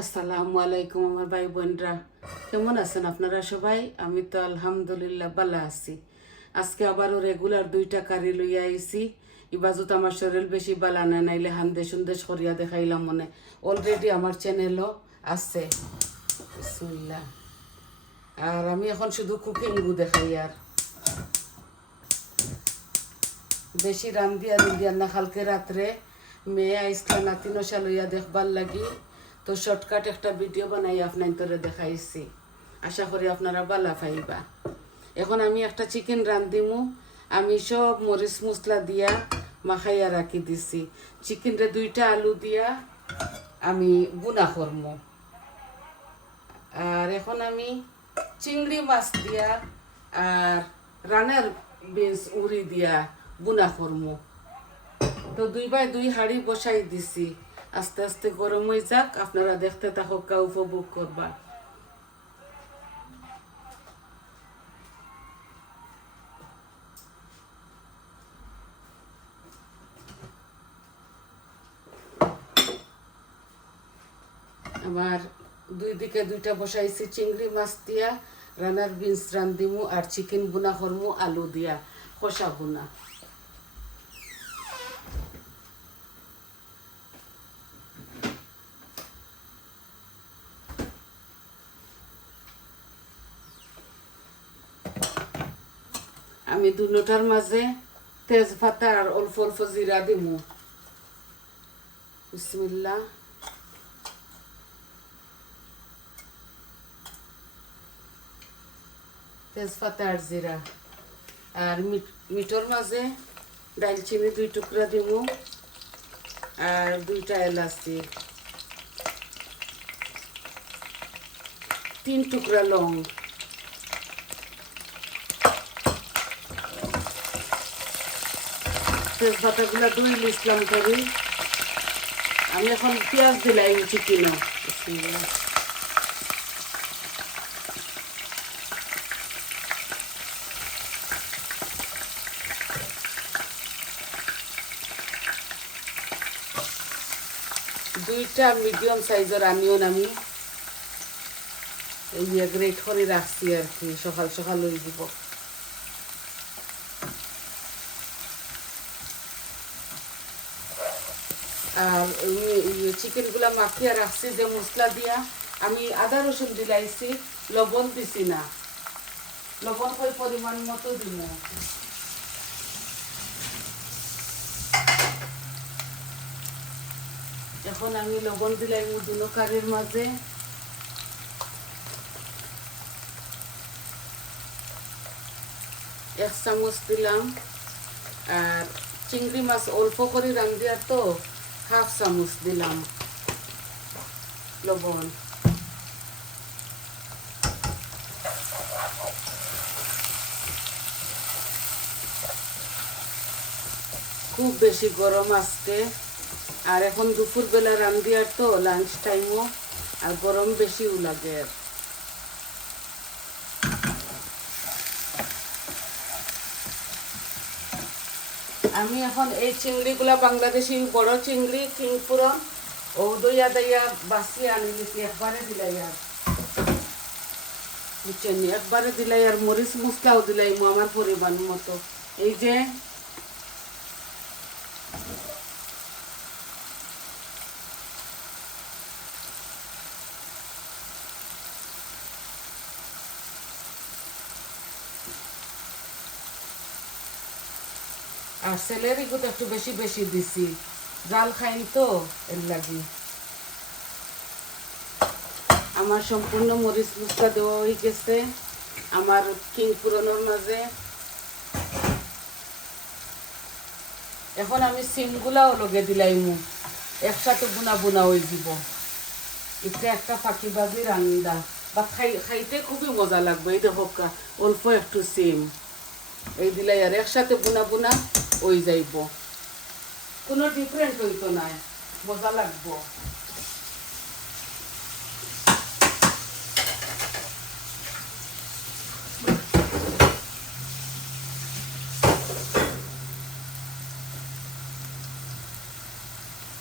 আসসালামু আলাইকুম আমার ভাই বোনরা, কেমন আছেন আপনারা সবাই? আমি তো আলহামদুলিল্লাহ ভালো আছি। আজকে আবারও রেগুলার দুইটা কারি লইয়া আইছি। ইবাজত আমার শরীর বেশি বালা না, নাইলে হান্দেশ উন্দেশ করিয়া দেখাইলাম মনে। অলরেডি আমার চ্যানেলও আছে। বিসমিল্লাহ। আর আমি এখন শুধু কুকিংগু দেখাই, আর বেশি রান্দিয়া না। কালকে রাত্রে মেয়ে আইসলা নাতি নশা লইয়া দেখবার লাগি, তো শর্টকাট একটা ভিডিও বানাই আপনার দেখাইছি। আশা করি আপনারা বালা পাইবা। এখন আমি একটা চিকেন রান্দিমু। আমি সব মরিচ মশলা দিয়া মাখাইয়া রাখি দিছি। চিকেনরে দুইটা আলু দিয়া আমি বুনা করমু। আর এখন আমি চিংড়ি মাছ দিয়া আর রানার বিনস উড়ি দিয়া বুনা করমু। তো দুই বাই দুই হাঁড়ি বসাই দিছি, আস্তে আস্তে গরম হয়ে যাক, আপনারা দেখতে থাকা উপভোগ করবা। আমার দুই দিকে দুইটা বসাইছি চিংড়ি মাছ দিয়া রানার বিনস রান্দিমু, আর চিকেন বুনা করমু আলু দিয়া কষা বুনা। আমি দুটার মাঝে তেজপাতা আর অল্প অল্প জিরা দিমু। বিসমিল্লাহ। তেজপাতা আর জিরা, আর মিটর মাঝে দালচিনি দুই টুকরা দিমু, আর দুইটা এলাচি, 3 টুকরা লং, তেজপাতাগুলা দুই ইসলাম করি। আমি এখন পেঁয়াজ দিলাই চিকেন। দুইটা মিডিয়াম সাইজের আনিয়ন আমি এই গ্রেট করে রাখছি আর কি, সকাল সকাল হয়ে দিব। আর চিকেনগুলা মাখিয়া রাখছি যে মশলা দিয়া, আমি আদা রসুন দিলাইছি, লবণ দিছি না। লবণ কই পরিমাণ মতো দিব। এখন আমি লবণ দিলাই দুনো কারির মাঝে। এক চামচ দিলাম, আর চিংড়ি মাছ অল্প করে রান্ধিয়া তো হাফ চামচ দিলাম লবণ। খুব বেশি গরম আজকে, আর এখন দুপুর বেলা রান্ধিয়ার তো লাঞ্চ টাইমও, আর গরম বেশিও লাগে। আমি এখন এই চিংড়িগুলা বাংলাদেশি বড় চিংড়ি কিংপুরন ও দইয়া দইয়া বাঁচিয়ে আনি নিছি, একবারে দিলাই। আর বুঝছেন, একবারে দিলাই, আর মরিচ মশলাও দিলাই আমার পরিমাণ মতো। এই যে আর সেলেরি গুলো একটু বেশি বেশি দিছি, জাল খাইন তো এর লাগি। আমার সম্পূর্ণ মরিচ মশলা দেওয়া হয়ে গেছে আমার কিং পুরানোর মাঝে। এখন আমি সিমগুলাও লগে দিলাইমু, একসাথে বুনা বুনা হয়ে যাব। এটা একটা ফাঁকিবাজি রান্না, বা খাইতে খুবই মজা লাগবে। এই দেখো অল্প একটু সিম এই দিলাই, আর একসাথে বুনা বুনা ওই যাইব, কোনো ডিফারেন্ট হইতো না, মজা লাগবো।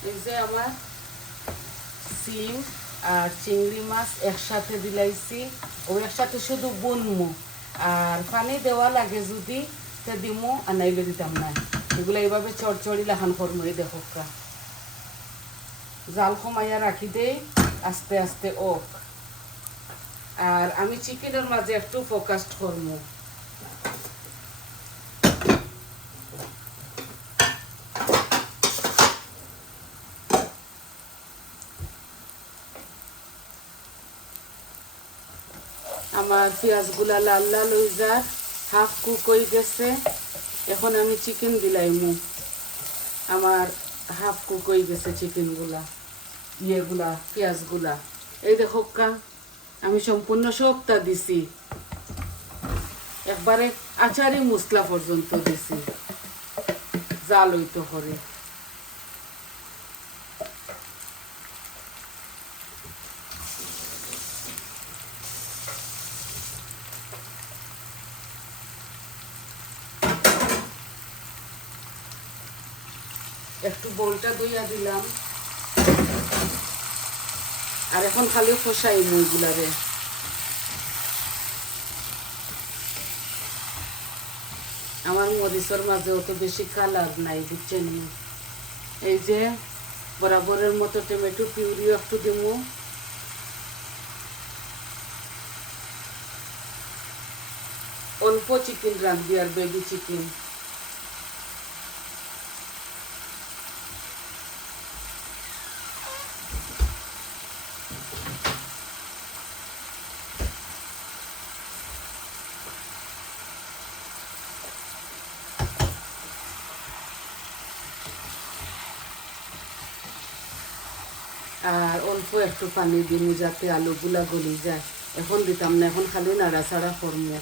এই যে আমার সিম আর চিংড়ি মাছ একসাথে দিলাইছি, ও একসাথে শুধু বুনমু, আর পানি দেওয়া লাগে যদি তে দিমু, আর নাইলে দিতাম না। এগুলো এইভাবে চড়চড়ি লাখান করমু। এই দেখো জাল কমাইয়া রাখি দেই আস্তে আস্তে ওক। আর আমি চিকেনের মাঝে একটু ফোকাসড করমু। আমার পেঁয়াজগুলা লাল লাল হয়ে যার, হাফ কুক হয়ে গেছে। এখন আমি চিকেন দিলাইমু। আমার হাফ কুক হয়ে গেছে চিকেনগুলা, ইয়েগুলা পেঁয়াজগুলা। এই দেখো আমি সম্পূর্ণ সবটা দিছি, একবারে আচারি মশলা পর্যন্ত দিছি, জাল হইতো করে। একটু বোলটা ধুইয়া দিলাম, আর এখন খালি কষাই মুইগুলারে। আমার মরিচের মাঝে অত বেশি কালার নাই, বুঝছেন? এই যে বরাবরের মতো টমেটো পিউরিও একটু দিমু। অল্প চিকেন রাঁধবি, আর বেবি চিকেন। আর অল্প একটু পানি দিমু যাতে আলুগুলা গলি যায়। এখন দিতাম না, এখন খালি নাড়াচাড়া করমু।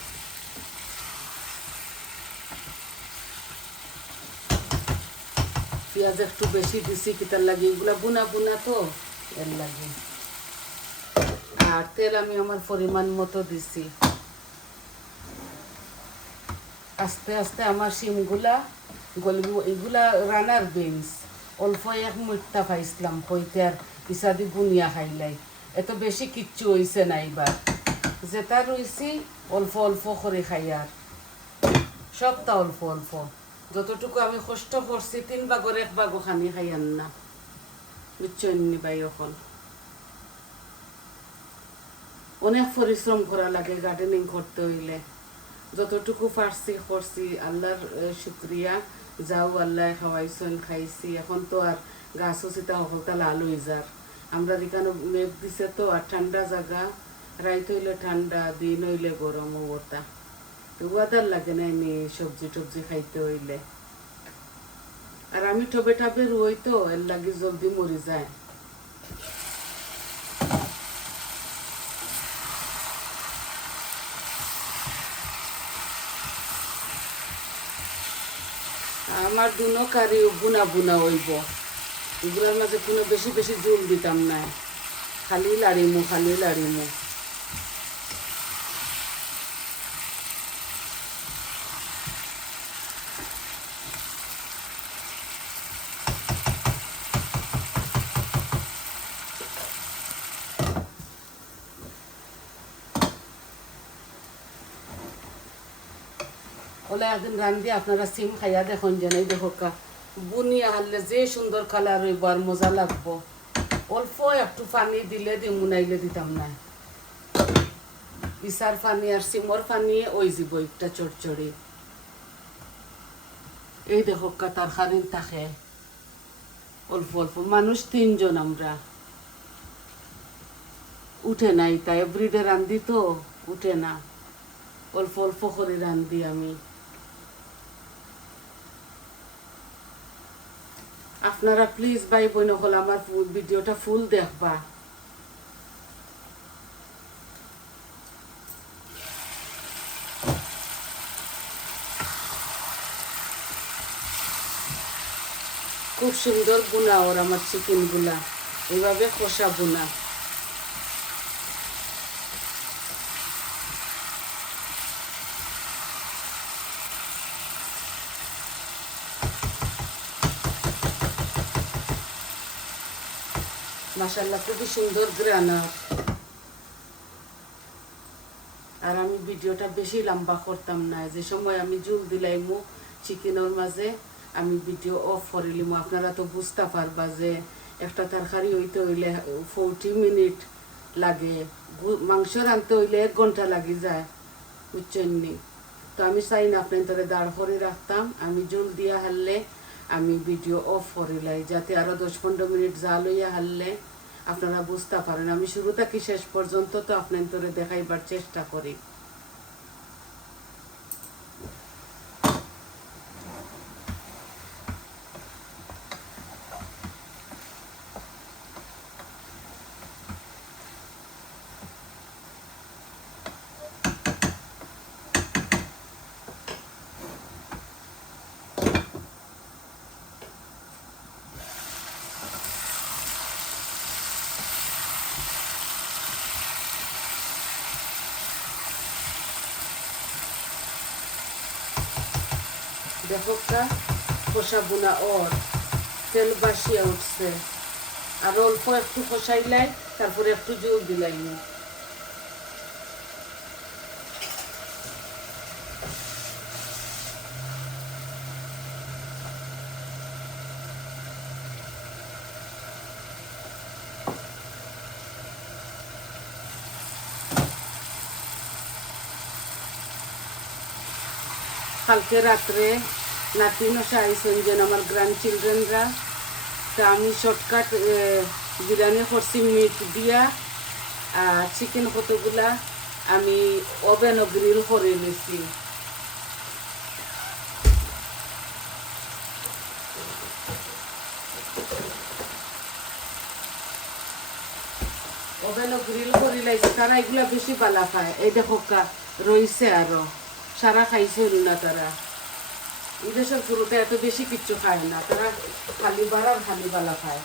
পেঁয়াজ একটু বেশি দিছি কিতার লাগে, এগুলা বুনা বুনা তো এর লাগে। আর তেল আমি আমার পরিমাণ মতো দিছি। আস্তে আস্তে আমার শিমগুলা গলব। এগুলা রানার বিনস, অল্প এক মুঠটা পাইছিলাম কইতে, আর ইসাদি বুনিয়া খাইলাই। এত বেশি কিচ্ছু হইছে না এবার, যেটা রইছি অল্প অল্প করে খাই। আর সবটা অল্প অল্প, যতটুকু আমি কষ্ট করছি 3 ভাগের 1 ভাগও খানি খাইয়ান না, বুঝছেন নি ভাই? এখন অনেক পরিশ্রম করা লাগে গার্ডেনিং করতে হইলে। যতটুকু পারছি করছি, আল্লাহর শুক্রিয়া। যাও আল্লাহ খাওয়াইছেন, খাইছি। এখন তো আর গাছ হচ্ছিটা সকলটা লাল হয়ে যার। আমরা এখানে মেঘ দিছে তো, আর ঠান্ডা জায়গা, রাইত হইলে ঠান্ডা, দিন হইলে গরম অবস্থা। তো ওয়াদার লাগে না এমনি সবজি টবজি খাইতে হইলে। আর আমি টবে টাবে রুই তো, এর লাগে জলদি মরি যায়। আমার দুনো কারি বুনা বুনা হইব। এগুলোর মাঝে কোনো বেশি বেশি জল দিতাম না, খালি লাড়িমু খালি লাড়িমু। ওলা একদিন রান্ধি আপনারা সিম খাইয়া দেখুন, যেন এই দেখো বুনিয়া হারলে যে সুন্দর কালার হইব আর মজা লাগবো। অল্প একটু পানি দিলে দিমু, নাইলে দিতাম না। ইসার পানি আর সিমর পানি ওই যাব একটা চড়চড়ি। এই দেখো তার খারিন থাকে অল্প অল্প। মানুষ 3 জন আমরা, উঠে নাই তাই এভরিডে রান্ধি তো উঠে না, অল্প অল্প করে রান্ধি আমি। আপনারা প্লিজ ভাই বোন হল আমার ভিডিওটা ফুল দেখবা। খুব সুন্দর বুনা ওর আমার চিকেন গুলা, এইভাবে কষা বুনা। মাশাআল্লাহ খুবই সুন্দর গ্রানার। আর আমি ভিডিওটা বেশি লম্বা করতাম না, যে সময় আমি জুল দিলাইমু চিকেনের মাঝে আমি ভিডিও অফ করিলিমু। আপনারা তো বুঝতে পারবা যে একটা তরকারি হইতে হইলে 40 মিনিট লাগে, মাংস রাঁধতে হইলে 1 ঘন্টা লাগি যায়, বুঝছেন নি? তো আমি চাই না আপনার ধরে দাঁড় করে রাখতাম, আমি জল দিয়া হারলে আমি ভিডিও অফ করিলাই, যাতে আরও 10-15 মিনিট জাল হইয়া হারলে আপনারা বুঝতে পারেন। আমি শুরু থেকে শেষ পর্যন্ত তো আপনার ধরে দেখাইবার চেষ্টা করি। দেখো কষা বোনা ওর তেল বাসিয়া উঠছে, আর অল্প একটু কষাইলাই, তারপরে একটু জল দিলাই। কালকে রাত্রে নাতিনশা আইসেন যেন আমার গ্র্যান্ড চিলড্রেনরা, তা আমি শর্টকাট বিরিয়ানি করছি মিট দিয়া, আর চিকেন কতগুলা আমি ওভেন ও গ্রিল করে নিছি। ওভেন ও গ্রিল করে লাইছে, তারা এগুলা বেশি বালা খায়। এই দেখো রইছে আরো, সারা খাইছে না তারা। বিদেশের শুরুতে এত বেশি কিচ্ছু খায় না তারা, খালি বাড়ার খালি বালা খায়।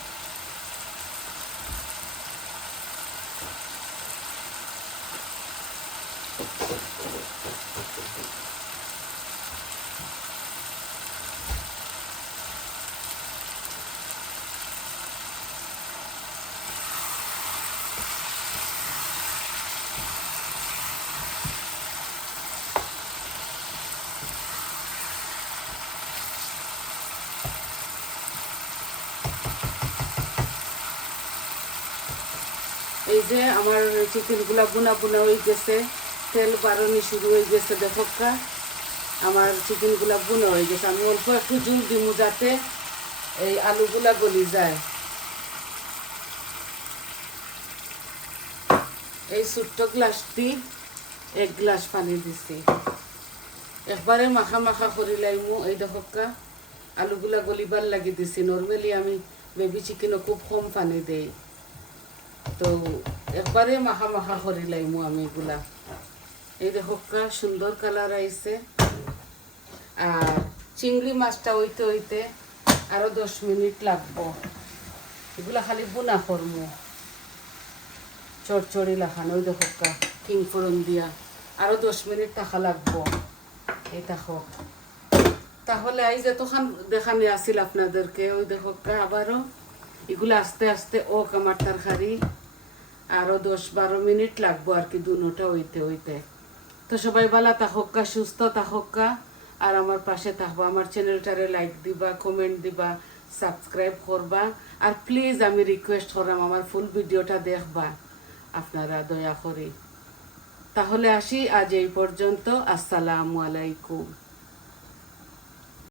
এই যে আমার চিকেনগুলা বুনা বুনা হয়ে গেছে, তেল বারণি শুরু হয়ে গেছে। দেখো আমার চিকেনগুলা বুনা হয়ে গেছে। আমি অল্প একটু জল দিমু যাতে এই আলুগুলা গলি যায়। এই ছোট্ট গ্লাসটি 1 গ্লাস পানি দিছি, একবারে মাখা মাখা করি লাইমু। এই দেখো আলুগুলা গলিবার লাগি দিছি। নর্মালি আমি বেবি চিকেনও খুব কম পানি দেই, তো একবারে মাখা মাখা করি লাইমু আমি এগুলা। এই দেখো সুন্দর কালার আইছে। আর চিংড়ি মাছটা হইতে হইতে আরো 10 মিনিট লাগবো। এগুলা খালি বুনা করমু, চড়চড়ি লাখানো। ওই দেখো কিং ফোড়ন দিয়া আরো 10 মিনিট থাকা লাগবো। এই দেখো, তাহলে এই যে তখন দেখানি আসিল আপনাদেরকে, ওই দেখো আবারও এগুলো আস্তে আস্তে আমার তরকারি আরো 10-12 মিনিট লাগবো আর কি, দুটোটা হইতে হইতে। তো সবাই ভালো থাকা, সুস্থ থাকা, আর আমার পাশে থাকবা। আমার চ্যানেলটারে লাইক দিবা, কমেন্ট দিবা, সাবস্ক্রাইব করবা, আর প্লিজ আমি রিকোয়েস্ট করলাম আমার ফুল ভিডিওটা দেখবা আপনারা দয়া করে। তাহলে আসি আজ এই পর্যন্ত। আসসালামু আলাইকুম।